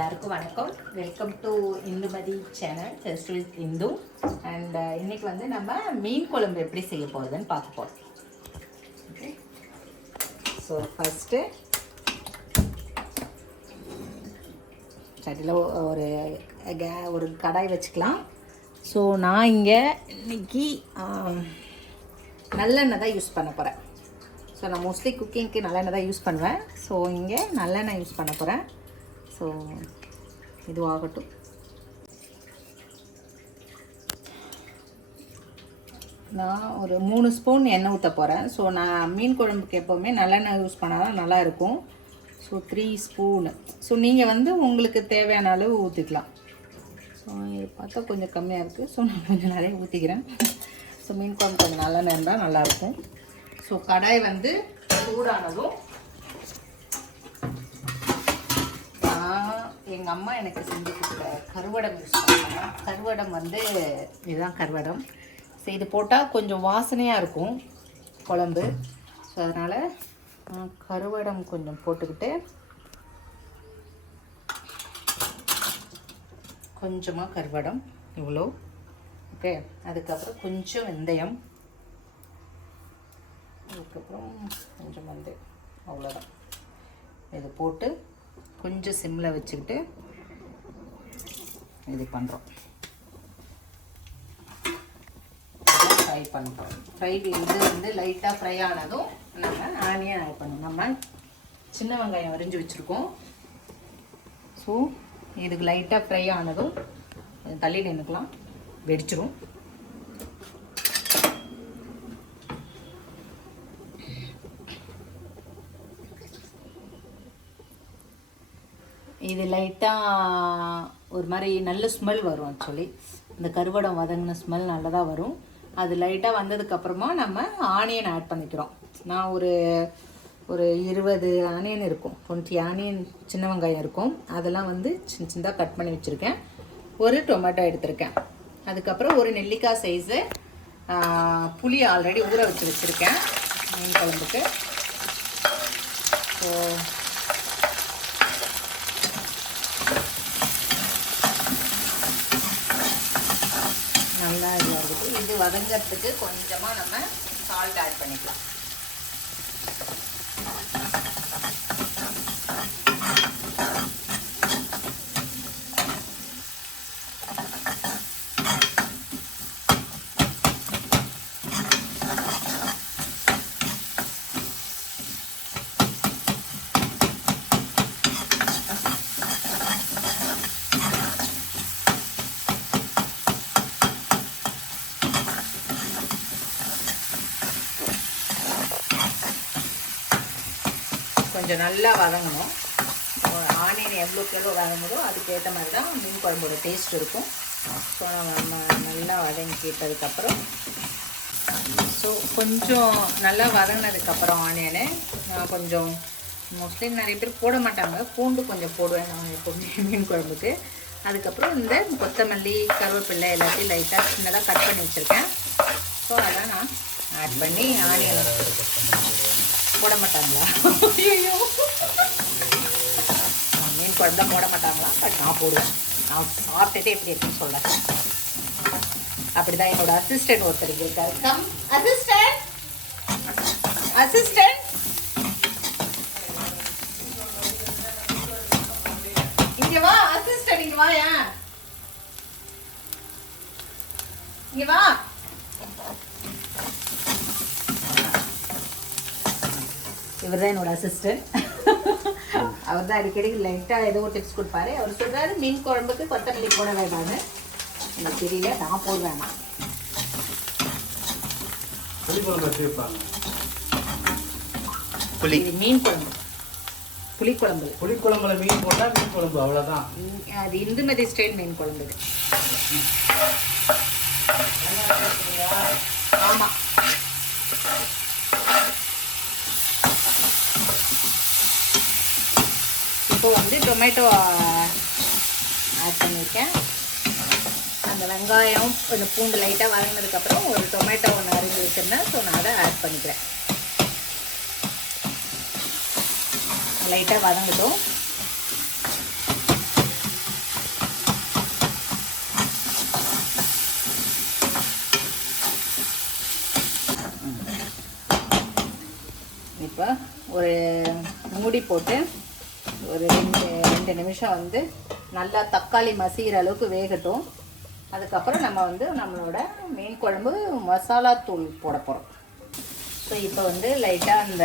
எல்லாருக்கும் வணக்கம். Welcome to Indhumathi channel just with Indhu and இன்னைக்கு வந்து நம்ம மீன் குழம்பு எப்படி செய்ய போகிறதுன்னு பார்க்க போகிறோம் ஓகே ஸோ ஃபஸ்ட்டு சட்டியில் ஒரு கே ஒரு கடாய் வச்சுக்கலாம். ஸோ நான் இங்கே இன்னைக்கு நல்லெண்ணெய் தான் யூஸ் பண்ண போகிறேன் ஸோ நான் மோஸ்ட்லி குக்கிங்க்கு நல்லெண்ணெய் தான் யூஸ் பண்ணுவேன். ஸோ இங்கே நல்லெண்ணெய் யூஸ் பண்ண போகிறேன் ஸோ இதுவாகட்டும். நான் ஒரு மூணு ஸ்பூன் எண்ணெய் ஊற்ற போகிறேன் ஸோ நான் மீன் குழம்புக்கு எப்போவுமே நல்லெண்ணெய் யூஸ் பண்ணால் தான் நல்லாயிருக்கும். ஸோ த்ரீ ஸ்பூனு ஸோ நீங்கள் வந்து உங்களுக்கு தேவையான அளவு ஊற்றிக்கலாம் ஸோ இது பார்த்தா கொஞ்சம் கம்மியாக இருக்குது ஸோ நான் கொஞ்சம் நிறைய ஊற்றிக்கிறேன் ஸோ மீன் குழம்பு கொஞ்சம் நல்லெண்ணெய் இருந்தால் நல்லாயிருக்கும். ஸோ கடாய் வந்து சூடானதும் நான் எங்கள் அம்மா எனக்கு செஞ்சு கொடுத்த கருவடம் யூஸ் கருவடம் வந்து இதுதான் கருவடம். ஸோ இது போட்டால் கொஞ்சம் வாசனையாக இருக்கும் குழம்பு. ஸோ அதனால் கருவடம் கொஞ்சம் போட்டுக்கிட்டு கொஞ்சமாக கருவடம் இவ்வளோ. ஓகே? அதுக்கப்புறம் கொஞ்சம் வெந்தயம். அதுக்கப்புறம் கொஞ்சம் வந்து அவ்வளோதான் இது போட்டு கொஞ்சம் சிம்மில் வச்சுக்கிட்டு இது பண்ணுறோம் ஃப்ரை பண்ணுறோம் ஃப்ரை இது வந்து லைட்டாக ஃப்ரை ஆனதும் நம்ம ஆனியன் ஆட் பண்ணணும் நம்ம சின்ன வெங்காயம் அரிஞ்சு வச்சுருக்கோம். ஸோ இதுக்கு லைட்டாக ஃப்ரை ஆனதும் தள்ளி நின்றுக்கலாம் வெடிச்சிரும். இது லைட்டாக ஒரு மாதிரி நல்ல ஸ்மெல் வரும் ஆக்சுவலி இந்த கருவடம் வதங்கின ஸ்மெல் நல்லதாக வரும். அது லைட்டாக வந்ததுக்கப்புறமா நம்ம ஆனியன் ஆட் பண்ணிக்கிறோம். நான் ஒரு ஒரு இருபது ஆனியன் இருக்கும். டுவெண்ட்டி ஆனியன் சின்ன வெங்காயம் இருக்கும். அதெல்லாம் வந்து சின்ன சின்னதாக கட் பண்ணி வச்சுருக்கேன். ஒரு டொமேட்டோ எடுத்திருக்கேன். அதுக்கப்புறம் ஒரு நெல்லிக்காய் சைஸு புளி ஆல்ரெடி ஊற வச்சு வச்சுருக்கேன். மீன் குழம்புக்கு. ஸோ நல்லா இதாக இருக்குது இது வதங்கிறதுக்கு கொஞ்சமாக நம்ம சால்ட் ஆட் பண்ணிக்கலாம். கொஞ்சம் நல்லா வதங்கணும். ஆனியன் எவ்வளோக்கு எவ்வளோ வதங்குதோ அதுக்கேற்ற மாதிரி தான் மீன் குழம்போட டேஸ்ட் இருக்கும். ஸோ நம்ம நல்லா வதங்கிட்டதுக்கப்புறம் ஸோ கொஞ்சம் நல்லா வதங்கினதுக்கப்புறம் ஆனியனை நான் கொஞ்சம் மோஸ்ட்லி நிறைய பேர் போட மாட்டாங்க. பூண்டு கொஞ்சம் போடுவேன் நான் எப்போவுமே மீன் குழம்புக்கு. அதுக்கப்புறம் இந்த கொத்தமல்லி கருவேப்பிலை எல்லாத்தையும் லைட்டாக சின்னதாக கட் பண்ணி வச்சுருக்கேன். ஸோ அதெல்லாம் நான் ஆட் பண்ணி ஆனியன் போட மாட்டாங்களா ஐயோ மீன் குழம்பு போட மாட்டாங்களா பட் நான் போடுவேன். நான் சாப்பிட்டுட்டு எப்படி இருக்குன்னு சொல்ல அப்படிதான் என்னோட அசிஸ்டன்ட் ஒருத்தர் இருக்காரு. கம் அசிஸ்டன்ட் அசிஸ்டன்ட் இங்க வா அசிஸ்டன்ட் இங்க வாயா இங்க வா. இவர் தான் என்னோட அசிஸ்டன்ட் அவர் தான் அடிக்கடி லைட்டாக ஏதோ ஒரு டிப்ஸ் கொடுப்பாரு. அவர் சொல்றாரு மீன் குழம்புக்கு கொத்தமல்லி போட வேண்டாம்னு. எனக்கு தெரியல நான் போடுவேன் நான். புளிக்குழம்பு வச்சு வைப்பாங்க? புளி. மீன் குழம்பு. புளிக்குழம்பு புளிக்குழம்புல மீன் போட்டா மீன் குழம்பு அவ்வளவுதான். இங்க- அது இந்துமதி ஸ்டைல் மீன் குழம்பு இது. இப்போது வந்து டொமேட்டோ ஆட் பண்ணியிருக்கேன் அந்த வெங்காயம் கொஞ்சம் பூண்டு லைட்டாக வதங்கினதுக்கப்புறம் ஒரு டொமேட்டோ ஒன்று அரிஞ்சு வச்சுருந்தேன். ஸோ நான் அதை ஆட் பண்ணிக்கிறேன். லைட்டாக வதங்கட்டும். இப்போ ஒரு மூடி போட்டு ஒரு ரெண்டு ரெண்டு நிமிஷம் வந்து நல்லா தக்காளி மசிகிற அளவுக்கு வேகட்டும். அதுக்கப்புறம் நம்ம வந்து நம்மளோட மீன் குழம்பு மசாலா தூள் போட போகிறோம் ஸோ இப்போ வந்து லைட்டாக அந்த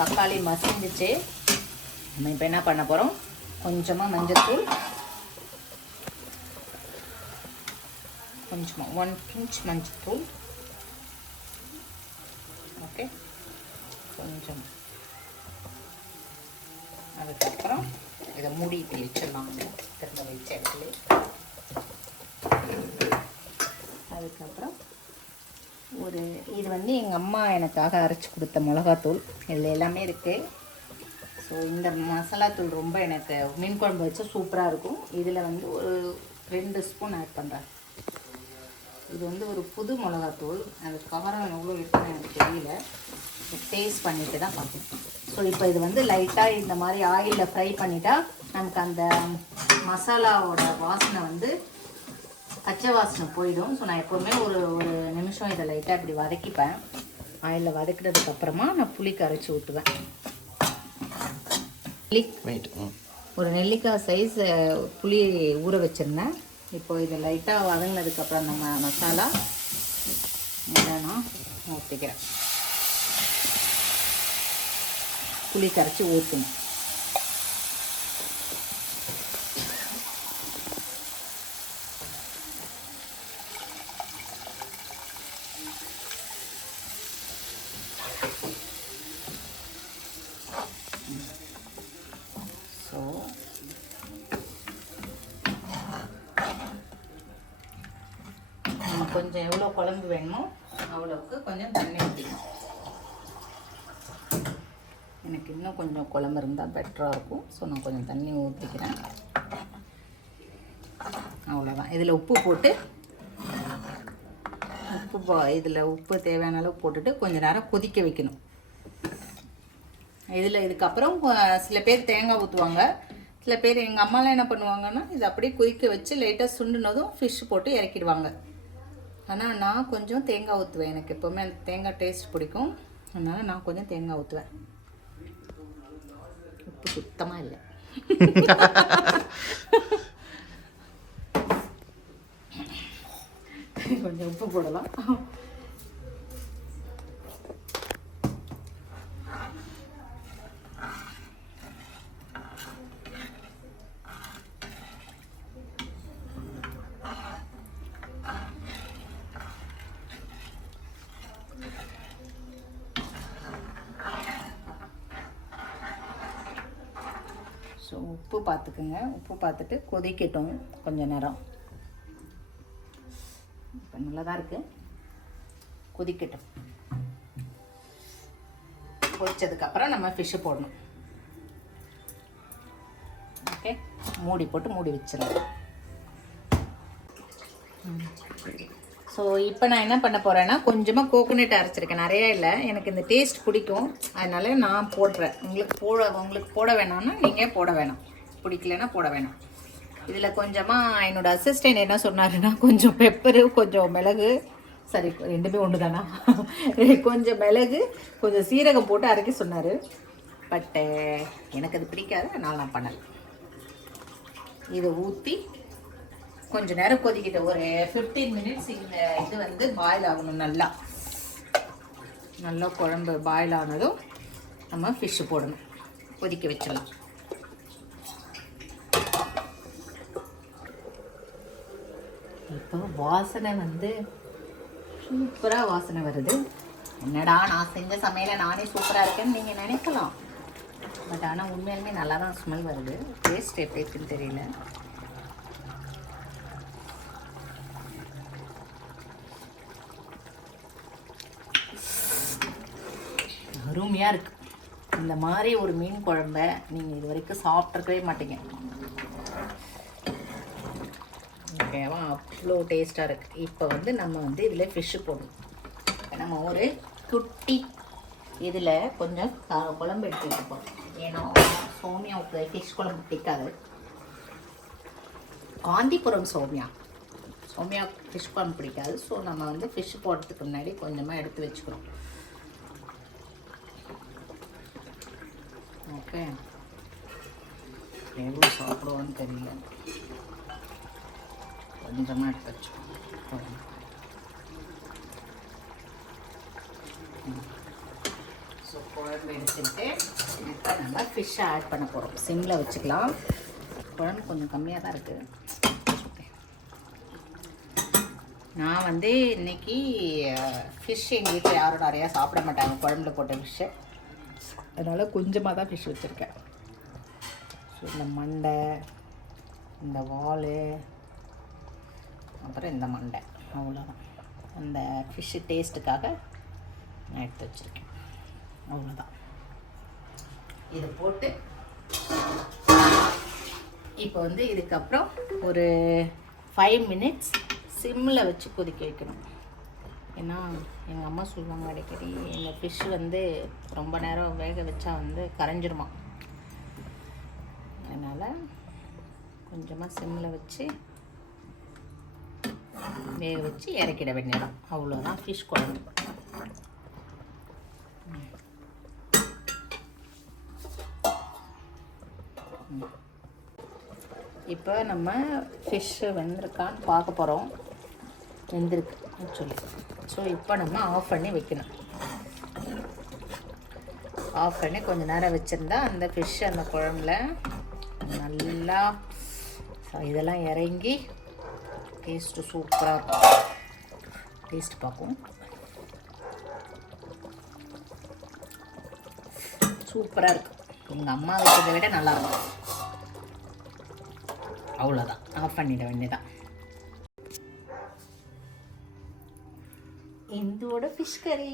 தக்காளி மசிஞ்சிச்சு. நம்ம இப்போ என்ன பண்ண போகிறோம் கொஞ்சமாக மஞ்சத்தூள். கொஞ்சமாக ஒன் பிஞ்ச் மஞ்சத்தூள். ஓகே கொஞ்சமாக அதுக்கப்புறம் இதை மூடிட்டு வச்சிடலாம் திரும்ப வச்ச இடத்துல. அதுக்கப்புறம் ஒரு இது வந்து எங்கள் அம்மா எனக்காக அரைச்சி கொடுத்த மிளகாத்தூள். இதில் எல்லாமே இருக்குது ஸோ இந்த மசாலாத்தூள் ரொம்ப எனக்கு மீன் குழம்பு வச்சா சூப்பராக இருக்கும். இதில் வந்து ஒரு ரெண்டு ஸ்பூன் ஆட் பண்ணுறேன் இது வந்து ஒரு புது மிளகாத்தூள். அது காரம் எவ்வளோ இருக்குன்னு எனக்கு தெரியல. டேஸ்ட் பண்ணிட்டு தான் பார்க்கணும் ஸோ இப்போ இது வந்து லைட்டாக இந்த மாதிரி ஆயிலில் ஃப்ரை பண்ணிட்டா நமக்கு அந்த மசாலாவோட வாசனை வந்து பச்சை வாசனை போயிடும். ஸோ நான் எப்போவுமே ஒரு ஒரு நிமிஷம் இதை லைட்டாக இப்படி வதக்கிப்பேன். ஆயிலில் வதக்கினதுக்கு அப்புறமா நான் புளி. கரைச்சி ஊற்றுவேன் ஒரு நெல்லிக்காய் சைஸ் புளி ஊற வச்சுருந்தேன். இப்போ இதை லைட்டாக வதங்கினதுக்கப்புறம் நம்ம மசாலா நான் ஊற்றிக்கிறேன் புளி கரைச்சி ஊற்றணும் ஸோ நம்ம கொஞ்சம் எவ்வளோ குழம்பு வேணுமோ அவ்வளோவுக்கு கொஞ்சம் தண்ணி எனக்கு இன்னும் கொஞ்சம் குழம்பு இருந்தால் பெட்டராக இருக்கும். ஸோ நான் கொஞ்சம் தண்ணி ஊற்றிக்கிறேன் அவ்வளோதான் இதில் உப்பு போட்டு உப்பு இதில் உப்பு தேவையான அளவு போட்டுட்டு கொஞ்சம் நேரம் கொதிக்க வைக்கணும். இதில் இதுக்கப்புறம் சில பேர் தேங்காய் ஊற்றுவாங்க சில பேர் எங்கள் அம்மாலாம் என்ன பண்ணுவாங்கன்னா இது அப்படியே கொதிக்க வச்சு லைட்டாக சுண்டுனதும் ஃபிஷ் போட்டு இறக்கிடுவாங்க. ஆனால் நான் கொஞ்சம் தேங்காய் ஊற்றுவேன் எனக்கு எப்போவுமே அந்த தேங்காய் டேஸ்ட் பிடிக்கும். அதனால் நான் கொஞ்சம் தேங்காய் ஊற்றுவேன் உப்பு சுத்தமாக இல்லை. கொஞ்சம் உப்பு போடலாம். ஸோ உப்பு பார்த்துக்குங்க உப்பு பார்த்துட்டு கொதிக்கட்டும் கொஞ்சம் நேரம். இப்போ நல்லா தான் கொதிக்கட்டும். கொதித்ததுக்கப்புறம் நம்ம ஃபிஷ்ஷு போடணும். ஓகே மூடி போட்டு மூடி வச்சிடலாம் ஸோ இப்போ நான் என்ன பண்ண போகிறேன்னா கொஞ்சமாக கோகோனட் அரைச்சிருக்கேன். நிறைய இல்லை. எனக்கு இந்த டேஸ்ட் பிடிக்கும். அதனால நான் போடுறேன். உங்களுக்கு போட உங்களுக்கு போட வேணாம்னா நீங்கள் போட வேணாம். பிடிக்கலன்னா போட வேணாம். இதில் கொஞ்சமாக என்னோடய அசிஸ்டன்ட் என்ன சொன்னாருன்னா கொஞ்சம் பெப்பரு கொஞ்சம் மிளகு. சரி ரெண்டுமே ஒன்று தானா கொஞ்சம் மிளகு கொஞ்சம் சீரகம் போட்டு அரைக்க சொன்னார். பட்டு எனக்கு அது பிடிக்காது. அதனால் நான் பண்ணலை. இதை ஊற்றி கொஞ்ச நேரம் கொதிக்கிட்ட. ஒரு ஃபிஃப்டீன் மினிட்ஸ் இந்த இது வந்து பாயில் ஆகணும் நல்லா. நல்லா குழம்பு பாயில் ஆனதும் நம்ம ஃபிஷ்ஷு போடணும். கொதிக்க வச்சிடலாம். இப்போ வாசனை வந்து சூப்பராக வாசனை வருது. என்னடா நான் செஞ்ச சமையலை நானே சூப்பராக இருக்கேன்னு நீங்கள் நினைக்கலாம். பட் ஆனால் உண்மையாலுமே நல்லா தான் ஸ்மெல் வருது. டேஸ்ட் எப்படி இருக்குன்னு தெரியல. அருமையாக இருக்குது இந்த மாதிரி ஒரு மீன் குழம்ப நீங்கள் இது வரைக்கும் சாப்பிட்ருக்கவே மாட்டீங்க. ஓகேவா? அவ்வளோ டேஸ்ட்டாக இருக்குது இப்போ வந்து நம்ம வந்து இதில் ஃபிஷ்ஷு போடணும். நம்ம ஒரு குட்டி இதில் கொஞ்சம் குழம்பு எடுத்து வச்சுப்போம் ஏன்னா சோமியாவுக்கு ஃபிஷ் குழம்பு பிடிக்காது. காந்திபுரம் சோமியா சோமியா ஃபிஷ் குழம்பு பிடிக்காது. ஸோ நம்ம வந்து ஃபிஷ் போடுறதுக்கு முன்னாடி கொஞ்சமாக எடுத்து வச்சுக்கிறோம். ஓகே. எவ்வளோ சாப்பிடுவான்னு தெரியல. கொஞ்சமாக எடுத்து வச்சுக்கோங்க. ஸோ குழம்பு எடுத்துட்டு இப்போ நம்ம ஃபிஷ்ஷை ஆட் பண்ண போகிறோம் சிம்மில் வச்சுக்கலாம். குழம்பு கொஞ்சம் கம்மியாக தான் இருக்குது நான் வந்து இன்னைக்கு ஃபிஷ் எங்கள் வீட்டில் யாரும் நிறையா சாப்பிட மாட்டாங்க. குழம்புல போட்ட ஃபிஷ்ஷு அதனால் கொஞ்சமாக தான் ஃபிஷ் வச்சுருக்கேன். ஸோ இந்த மண்டை இந்த வால் அப்புறம் இந்த மண்டை அவ்வளோதான் அந்த ஃபிஷ்ஷு டேஸ்ட்டுக்காக நான் எடுத்து வச்சுருக்கேன். அவ்வளோதான் இதை போட்டு இப்போ வந்து இதுக்கப்புறம் ஒரு ஃபைவ் மினிட்ஸ் சிம்மில் வச்சு கொதிக்க வைக்கணும். ஏன்னா எங்கள் அம்மா சொல்லுவாங்க அடிக்கடி இந்த ஃபிஷ் வந்து ரொம்ப நேரம் வேக வச்சா வந்து கரைஞ்சிருமா. அதனால் கொஞ்சமாக சிம்மில் வச்சு வேக வச்சு இறக்கிட வேண்டியதான் அவ்வளோதான் ஃபிஷ் குழம்பு. இப்போ நம்ம ஃபிஷ்ஷு வெந்திருக்கான்னு பார்க்க போகிறோம் வெந்திருக்கு. சொல்லி. ஸோ இப்போ நம்ம ஆஃப் பண்ணி வைக்கணும். ஆஃப் பண்ணி கொஞ்ச நேரம் வச்சுருந்தா அந்த ஃபிஷ் அந்த குழம்புல நல்லா இதெல்லாம் இறங்கி டேஸ்ட்டு சூப்பராக இருக்கும். டேஸ்ட் பார்க்கும் சூப்பராக இருக்கும். எங்கள் அம்மா வச்சதை விட நல்லா இருக்கும். அவ்வளோதான் ஆஃப் பண்ணிட வேண்டியதான் എന്തുകൂടെ ഫിഷ് കറി